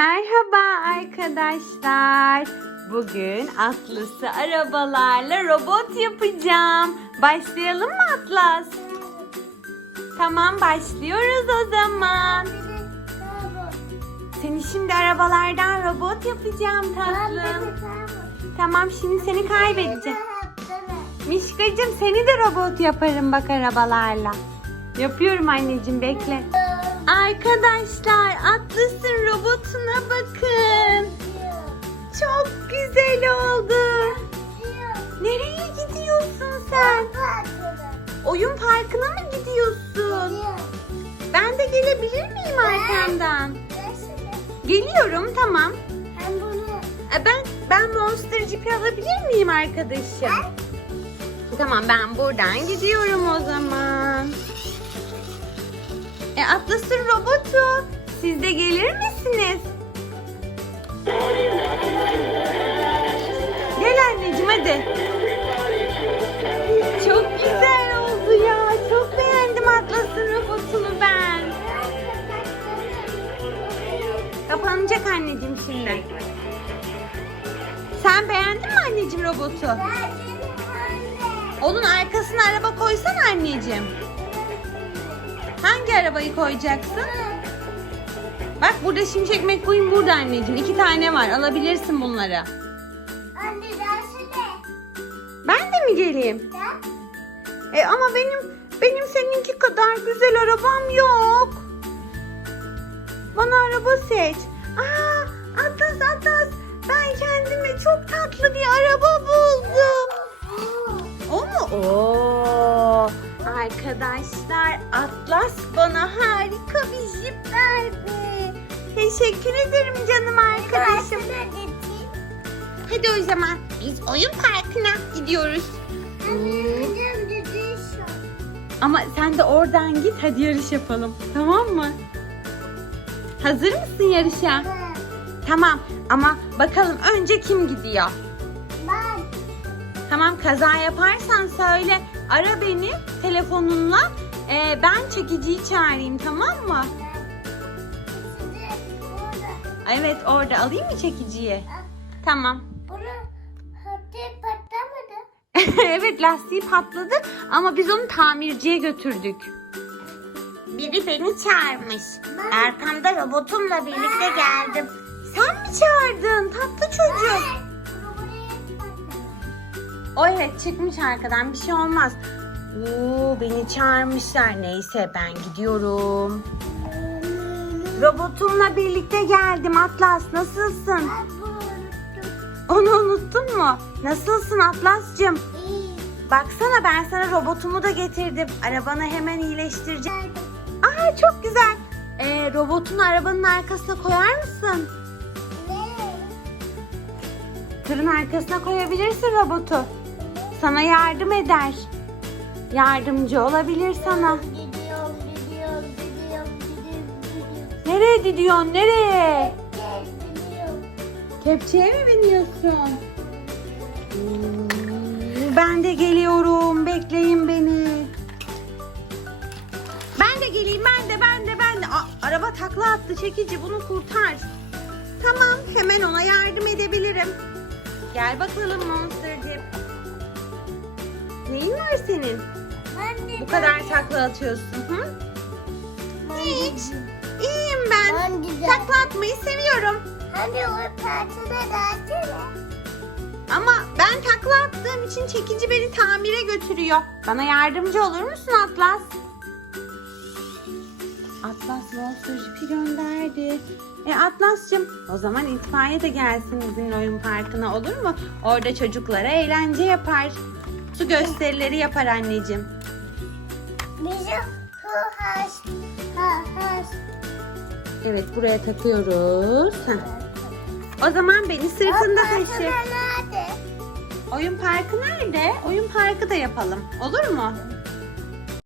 Merhaba arkadaşlar. Bugün Atlas'ı arabalarla robot yapacağım. Başlayalım mı Atlas? Tamam başlıyoruz o zaman. Seni şimdi arabalardan robot yapacağım tatlım. Tamam şimdi seni kaybedeceğim. Mişkacığım seni de robot yaparım bak arabalarla. Yapıyorum anneciğim bekle. Arkadaşlar Atlas'ın robotuna bakın. Çok güzel oldu. Nereye gidiyorsun sen? Oyun parkına mı gidiyorsun? Ben de gelebilir miyim arkamdan? Geliyorum tamam. E, Ben ben Monster Jeep'i alabilir miyim arkadaşım? Tamam ben buradan gidiyorum o zaman. E Atlas'ın robotu. Siz de gelir misiniz? Gel anneciğim hadi. Çok güzel oldu ya. Çok beğendim Atlas'ın robotunu ben. Kapanacak anneciğim şimdi. Sen beğendin mi anneciğim robotu? Onun arkasına araba koysan anneciğim. Hangi arabayı koyacaksın? Bak burada Şimşek McQueen burada anneciğim. İki tane var. Alabilirsin bunları. Ben de mi geleyim? E ama benim benim seninki kadar güzel arabam yok. Bana araba seç. Arkadaşlar Atlas bana harika bir jip verdi. Teşekkür ederim canım arkadaşım. Hadi o zaman biz oyun parkına gidiyoruz. Ama sen de oradan git hadi yarış yapalım. Tamam mı? Hazır mısın yarışa? Tamam ama bakalım önce kim gidiyor? Tamam kaza yaparsan söyle. Ara beni telefonunla. Ee, ben çekiciyi çağırayım tamam mı? Evet orada alayım mı çekiciyi? Tamam. evet lastiği patladı ama biz onu tamirciye götürdük. Biri beni çağırmış. Arkamda robotumla birlikte geldim. Sen mi çağırdın tatlı çocuk? O evet çıkmış arkadan bir şey olmaz. Oo, beni çağırmışlar. Neyse ben gidiyorum. Robotumla birlikte geldim Atlas. Nasılsın? Onu unuttun mu? Nasılsın Atlas'cığım? Baksana ben sana robotumu da getirdim. Arabanı hemen iyileştireceğim. Aa çok güzel. Ee, robotunu arabanın arkasına koyar mısın? Tırın arkasına koyabilirsin robotu. Sana yardım eder. Yardımcı olabilir sana. Gidiyorum, gidiyorum, gidiyorum, gidiyorum, gidiyorum. Nereye gidiyorsun? Nereye? Kepçeye mi biniyorsun? Hmm, Ben de geliyorum. Bekleyin beni. Ben de geleyim. Ben de ben de ben de. Aa, araba takla attı çekici. Bunu kurtar. Tamam. Hemen ona yardım edebilirim. Gel bakalım Monster. Neyin var senin? Ben de Bu kadar takla atıyorsun. Hı? Hiç. İyiyim ben. Ben güzel. Takla atmayı seviyorum. Hadi o parçada gelsene. Ama ben takla attığım için çekici beni tamire götürüyor. Bana yardımcı olur musun Atlas? Atlas Monster Jeep'i gönderdi. E Atlas'cığım o zaman itfaiye de gelsin bizim oyun parkına olur mu? Orada çocuklara eğlence yapar. Su gösterileri yapar anneciğim. Hu ha. Evet buraya takıyoruz. Heh. O zaman beni sırtında taşı. Oyun parkı nerede? Oyun parkı da yapalım. Olur mu?